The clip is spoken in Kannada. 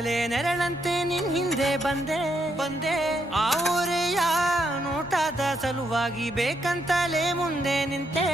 ಕತ್ತಲೆ ನೆರಳಂತೆ ನಿನ್ ಹಿಂದೆ ಬಂದೆ ಆ ಊರೆಯ ನೋಟದ ಸಲುವಾಗಿ ಬೇಕಂತಲೇ ಮುಂದೆ ನಿಂತೆ